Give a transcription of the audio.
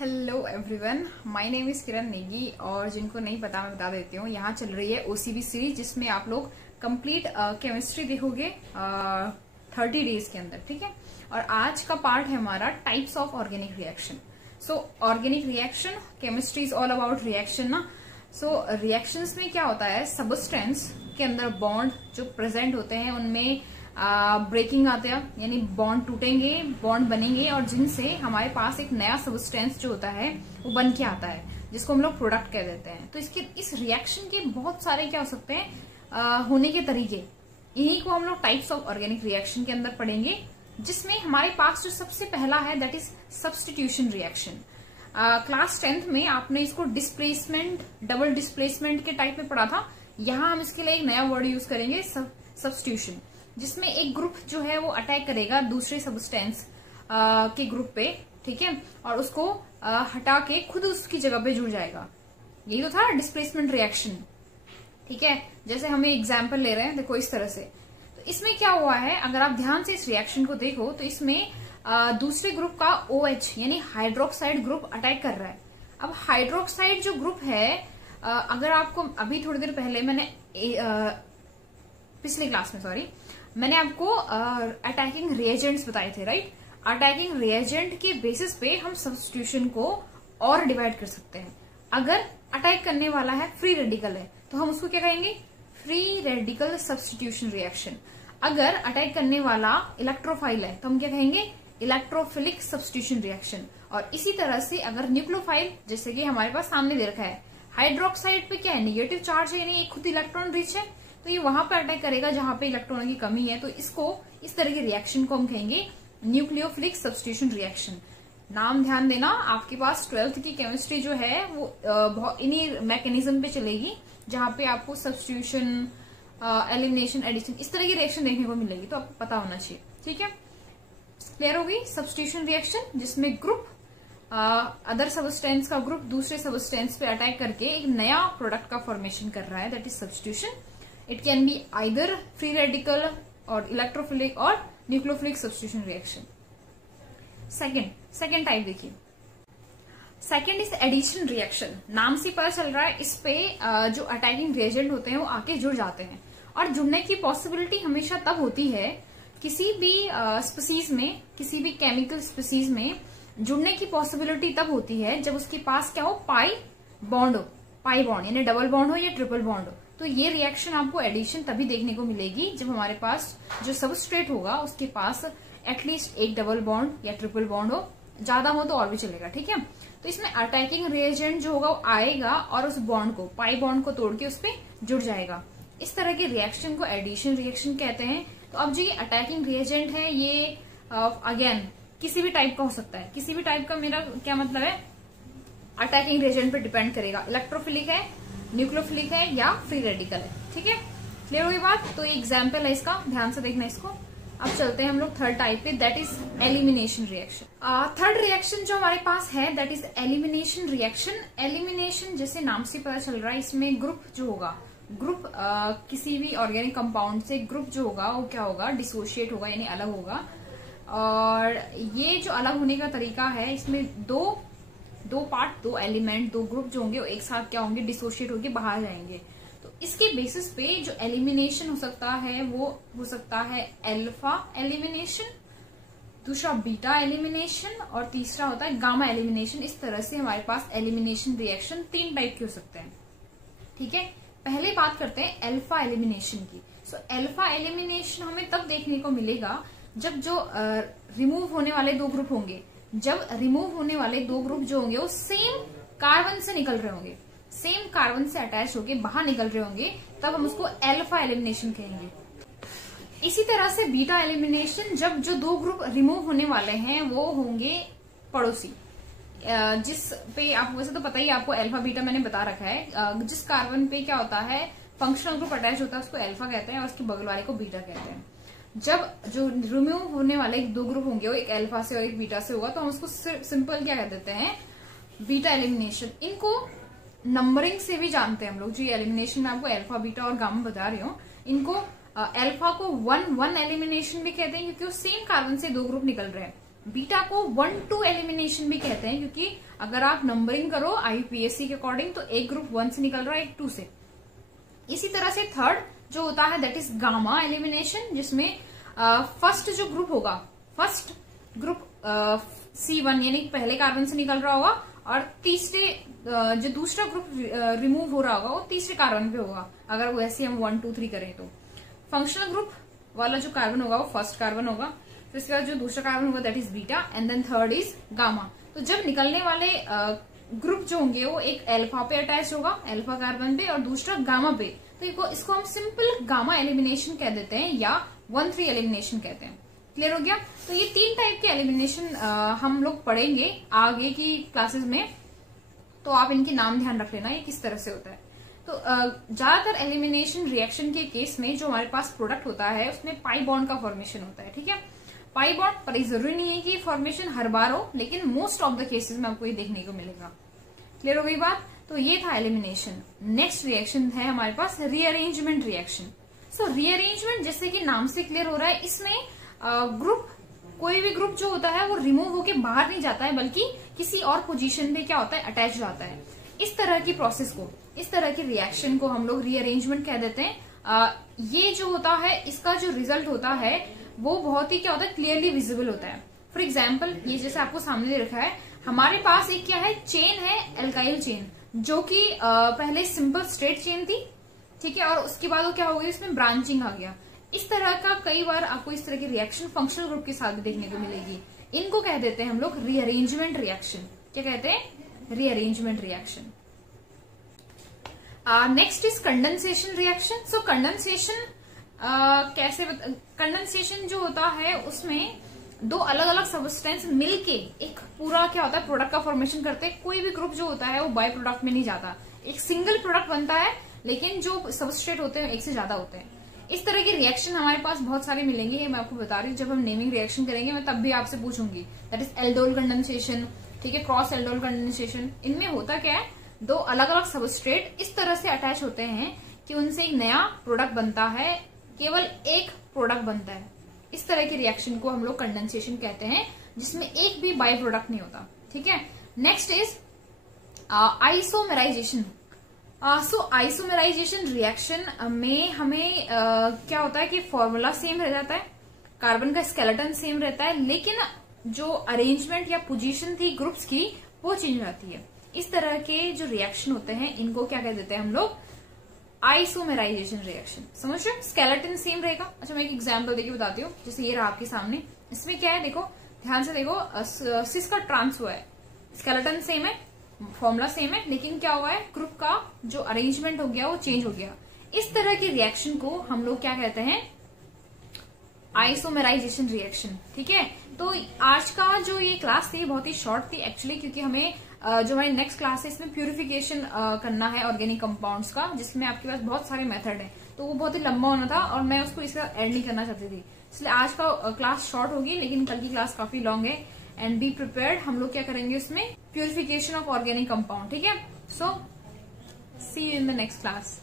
Hello everyone, my name is Kiran Negi. और जिनको नहीं पता मैं बता देती हूँ। यहाँ चल रही है ओसीबी सीरीज, जिसमें आप लोग कंप्लीट केमिस्ट्री देखोगे 30 डेज के अंदर, ठीक है। और आज का पार्ट है हमारा types of organic reaction. So organic reaction, chemistry is all about reaction ना। सो रिएक्शंस में क्या होता है, सबस्टेंस के अंदर बॉन्ड जो प्रेजेंट होते हैं उनमें ब्रेकिंग आते हैं, यानी बॉन्ड टूटेंगे, बॉन्ड बनेंगे और जिनसे हमारे पास एक नया सबस्टेंस जो होता है वो बन के आता है, जिसको हम लोग प्रोडक्ट कह देते हैं। तो इस रिएक्शन के बहुत सारे क्या हो सकते हैं होने के तरीके, इन्हीं को हम लोग टाइप्स ऑफ ऑर्गेनिक रिएक्शन के अंदर पढ़ेंगे। जिसमें हमारे पास जो सबसे पहला है that is substitution reaction. Class 10th में आपने इसको डिस्प्लेसमेंट, डबल डिस्प्लेसमेंट के टाइप में पढ़ा था। यहाँ हम इसके लिए एक नया वर्ड यूज करेंगे, सब्स्टिट्यूशन, जिसमें एक ग्रुप जो है वो अटैक करेगा दूसरे सबस्टेंस के ग्रुप पे, ठीक है, और उसको हटा के खुद उसकी जगह पे जुड़ जाएगा। यही तो था डिस्प्लेसमेंट रिएक्शन, ठीक है। जैसे हम एग्जाम्पल ले रहे हैं, देखो इस तरह से। तो इसमें क्या हुआ है, अगर आप ध्यान से इस रिएक्शन को देखो तो इसमें दूसरे ग्रुप का OH यानी हाइड्रोक्साइड ग्रुप अटैक कर रहा है। अब हाइड्रोक्साइड जो ग्रुप है, अगर आपको अभी थोड़ी देर पहले पिछले क्लास में मैंने आपको अटैकिंग रिएजेंट्स बताए थे, राइट। अटैकिंग रिएजेंट के बेसिस पे हम सब्स्टिट्यूशन को और डिवाइड कर सकते हैं। अगर अटैक करने वाला है फ्री रेडिकल है तो हम उसको क्या कहेंगे, फ्री रेडिकल सब्स्टिट्यूशन रिएक्शन। अगर अटैक करने वाला इलेक्ट्रोफाइल है तो हम क्या कहेंगे, इलेक्ट्रोफिलिक सब्स्टिट्यूशन रिएक्शन। और इसी तरह से अगर न्यूक्लियोफाइल, जैसे कि हमारे पास सामने दे रखा है, हाइड्रोक्साइड पे क्या है, निगेटिव चार्ज है, यानी खुद इलेक्ट्रॉन रिच है, तो ये वहां पर अटैक करेगा जहां पे इलेक्ट्रॉनों की कमी है। तो इसको, इस तरह के रिएक्शन को हम कहेंगे न्यूक्लियोफिलिक सब्स्टिट्यूशन रिएक्शन। नाम ध्यान देना, आपके पास 12th की केमिस्ट्री जो है वो इन्हीं मैकेनिज्म पे चलेगी, जहां पे आपको सब्स्टिट्यूशन, एलिमिनेशन, एडिशन, इस तरह की रिएक्शन देखने को मिलेगी। तो आपको पता होना चाहिए, ठीक है। क्लियर होगी। सब्स्टिट्यूशन रिएक्शन जिसमें ग्रुप, अदर सबस्टेंस का ग्रुप दूसरे सबस्टेंस पे अटैक करके एक नया प्रोडक्ट का फॉर्मेशन कर रहा है, that is substitution. It can be either free radical or electrophilic और nucleophilic substitution reaction. Second type देखिए, सेकेंड इज एडिशन रिएक्शन। नाम से पता चल रहा है, इस पे जो अटैकिंग रिएजेंट होते हैं वो आके जुड़ जाते हैं। और जुड़ने की पॉसिबिलिटी हमेशा तब होती है किसी भी स्पीसीज में, किसी भी केमिकल स्पीसीज में जुड़ने की पॉसिबिलिटी तब होती है जब उसके पास क्या हो, पाई बॉन्ड हो, पाई बॉन्ड यानी डबल बॉन्ड हो या ट्रिपल बॉन्ड हो। तो ये रिएक्शन आपको एडिशन तभी देखने को मिलेगी जब हमारे पास जो सबस्ट्रेट होगा उसके पास एटलीस्ट एक डबल बॉन्ड या ट्रिपल बॉन्ड हो, ज्यादा हो तो और भी चलेगा, ठीक है। तो इसमें अटैकिंग रिएजेंट जो होगा वो आएगा और उस बॉन्ड को, पाई बॉन्ड को तोड़ के उस पर जुड़ जाएगा। इस तरह के रिएक्शन को एडिशन रिएक्शन कहते हैं। तो अब जो ये अटैकिंग रिएजेंट है ये अगेन किसी भी टाइप का हो सकता है। किसी भी टाइप का मेरा क्या मतलब है, अटैकिंग रिएजेंट पे डिपेंड करेगा, इलेक्ट्रोफिलिक है, न्यूक्लियोफिलिक है या फ्री रेडिकल है, ठीक है। क्लियर हुई बात। तो ये एग्जाम्पल है इसका, ध्यान से देखना इसको। अब चलते हैं हम लोग थर्ड टाइप पे, that is elimination reaction. Third reaction जो हमारे पास है that is elimination reaction. Elimination जैसे नाम से पता चल रहा है, इसमें ग्रुप जो होगा, ग्रुप किसी भी ऑर्गेनिक कंपाउंड से ग्रुप जो होगा वो क्या होगा, डिसोशिएट होगा यानी अलग होगा। और ये जो अलग होने का तरीका है, इसमें दो पार्ट, दो एलिमेंट, दो ग्रुप जो होंगे वो एक साथ क्या होंगे, डिसोशिएट होके बाहर जाएंगे। तो इसके बेसिस पे जो एलिमिनेशन हो सकता है वो हो सकता है अल्फा एलिमिनेशन, दूसरा बीटा एलिमिनेशन और तीसरा होता है गामा एलिमिनेशन। इस तरह से हमारे पास एलिमिनेशन रिएक्शन 3 टाइप के हो सकते हैं, ठीक है। पहले बात करते हैं अल्फा एलिमिनेशन की। सो अल्फा एलिमिनेशन हमें तब देखने को मिलेगा जब जो रिमूव होने वाले दो ग्रुप होंगे, जब रिमूव होने वाले दो ग्रुप जो होंगे वो सेम कार्बन से निकल रहे होंगे, सेम कार्बन से अटैच होके बाहर निकल रहे होंगे, तब हम उसको अल्फा एलिमिनेशन कहेंगे। इसी तरह से बीटा एलिमिनेशन, जब जो दो ग्रुप रिमूव होने वाले हैं वो होंगे पड़ोसी, जिस पे आपको वैसे तो पता ही, आपको अल्फा बीटा मैंने बता रखा है। जिस कार्बन पे क्या होता है, फंक्शनल ग्रुप अटैच होता है उसको अल्फा कहते हैं और उसके बगल वाले को बीटा कहते हैं। जब जो रिमूव होने वाले दो ग्रुप होंगे वो एक अल्फा से और एक बीटा से होगा, तो हम उसको सिंपल क्या कह देते हैं, बीटा एलिमिनेशन। इनको नंबरिंग से भी जानते हैं हम लोग। जो ये एलिमिनेशन में आपको अल्फा बीटा और गामा बता रही हूँ, इनको अल्फा को 1-1 एलिमिनेशन भी कहते हैं क्योंकि वो सेम कार्बन से दो ग्रुप निकल रहे हैं। बीटा को 1-2 एलिमिनेशन भी कहते हैं, क्योंकि अगर आप नंबरिंग करो IUPAC के अकॉर्डिंग तो एक ग्रुप 1 से निकल रहा है, एक 2 से। इसी तरह से थर्ड जो होता है दैट इज गामा एलिमिनेशन, जिसमें फर्स्ट जो ग्रुप होगा, फर्स्ट ग्रुप C1 यानी पहले कार्बन से निकल रहा होगा, और तीसरे जो दूसरा ग्रुप रिमूव हो रहा होगा वो तीसरे कार्बन पे होगा, अगर वो ऐसे हम 1, 2, 3 करें तो। फंक्शनल ग्रुप वाला जो कार्बन होगा वो फर्स्ट कार्बन होगा, फिर इसके बाद जो दूसरा कार्बन होगा that is beta, and then third is gamma. तो जब निकलने वाले ग्रुप जो होंगे वो एक अल्फा पे अटैच होगा, अल्फा कार्बन पे, और दूसरा गामा पे, तो इसको हम सिंपल गामा एलिमिनेशन कह देते हैं या 1-3 एलिमिनेशन कहते हैं। क्लियर हो गया? तो ये 3 टाइप के एलिमिनेशन हम लोग पढ़ेंगे आगे की क्लासेस में, तो आप इनके नाम ध्यान रख लेना ये किस तरह से होता है। तो ज्यादातर एलिमिनेशन रिएक्शन के केस में जो हमारे पास प्रोडक्ट होता है उसमें पाई बॉन्ड का फॉर्मेशन होता है। ठीक है, पाई बॉन्ड पर जरूरी नहीं है कि फॉर्मेशन हर बार हो, लेकिन मोस्ट ऑफ द केसेस में आपको ये देखने को मिलेगा। क्लियर हो गई बात? तो ये था एलिमिनेशन। नेक्स्ट रिएक्शन है हमारे पास रीअरेंजमेंट रिएक्शन। सो रीअरेंजमेंट जैसे कि नाम से क्लियर हो रहा है, इसमें ग्रुप कोई भी ग्रुप जो होता है वो रिमूव होके बाहर नहीं जाता है, बल्कि किसी और पोजीशन पे क्या होता है अटैच हो जाता है। इस तरह की प्रोसेस को, इस तरह की रिएक्शन को हम लोग रीअरेंजमेंट कह देते हैं। ये जो होता है इसका जो रिजल्ट होता है वो बहुत ही क्या होता है क्लियरली विजिबल होता है। फॉर एग्जाम्पल ये जैसे आपको सामने दे रखा है, हमारे पास एक क्या है चेन है, एल्काइल चेन, जो कि पहले सिंपल स्ट्रेट चेन थी। ठीक है, और उसके बाद वो क्या हो गई, इसमें ब्रांचिंग आ गया। इस तरह का कई बार आपको इस तरह की रिएक्शन फंक्शनल ग्रुप के साथ भी देखने को मिलेगी। इनको कह देते हैं हम लोग रीअरेंजमेंट रिएक्शन। क्या कहते हैं? Rearrangement reaction. Next is condensation reaction. So condensation कैसे, कंडेंसेशन जो होता है उसमें 2 अलग अलग सबस्टेंस मिलके एक पूरा क्या होता है प्रोडक्ट का फॉर्मेशन करते हैं। कोई भी ग्रुप जो होता है वो बाय प्रोडक्ट में नहीं जाता, एक सिंगल प्रोडक्ट बनता है, लेकिन जो सबस्ट्रेट होते हैं एक से ज्यादा होते हैं। इस तरह की रिएक्शन हमारे पास बहुत सारे मिलेंगे, मैं आपको बता रही हूँ। जब हम नेमिंग रिएक्शन करेंगे मैं तब भी आपसे पूछूंगी, दैट इज एल्डोल कंडेंसेशन। ठीक है, क्रॉस एल्डोल कंडेंसेशन। इनमें होता क्या है, 2 अलग अलग सबस्ट्रेट इस तरह से अटैच होते हैं कि उनसे एक नया प्रोडक्ट बनता है, केवल एक प्रोडक्ट बनता है। इस तरह की रिएक्शन को हम लोग कंडेंसेशन कहते हैं, जिसमें एक भी बाय प्रोडक्ट नहीं होता। ठीक है, next is isomerisation. So isomerisation reaction में हमें क्या होता है कि फॉर्मूला सेम रह जाता है, कार्बन का स्केलेटन सेम रहता है, लेकिन जो अरेंजमेंट या पोजीशन थी ग्रुप्स की वो चेंज हो जाती है। इस तरह के जो रिएक्शन होते हैं इनको क्या कह देते हैं हम लोग, आइसोमेराइजेशन रिएक्शन। समझ रहे हो? स्केलेटन सेम रहेगा। अच्छा मैं एक एग्जाम्पल देके बताती हूँ, जैसे ये रहा आपके सामने। इसमें क्या है, देखो ध्यान से देखो, सिस का ट्रांस हुआ है, स्केलेटन सेम है, फॉर्मूला सेम है, लेकिन क्या हुआ है ग्रुप का जो अरेंजमेंट हो गया वो चेंज हो गया। इस तरह की रिएक्शन को हम लोग क्या कहते हैं, आइसोमेराइजेशन रिएक्शन। ठीक है, तो आज का जो ये क्लास थी बहुत ही शॉर्ट थी एक्चुअली, क्योंकि हमें जो हमारी नेक्स्ट क्लास है इसमें प्यूरिफिकेशन करना है ऑर्गेनिक कंपाउंड्स का, जिसमें आपके पास बहुत सारे मेथड है, तो वो बहुत ही लंबा होना था और मैं उसको इसका ऐड नहीं करना चाहती थी, इसलिए आज का क्लास शॉर्ट होगी, लेकिन कल की क्लास काफी लॉन्ग है। एंड बी प्रिपेयर्ड, हम लोग क्या करेंगे उसमें प्यूरिफिकेशन ऑफ ऑर्गेनिक कंपाउंड। ठीक है, so see you in the next class.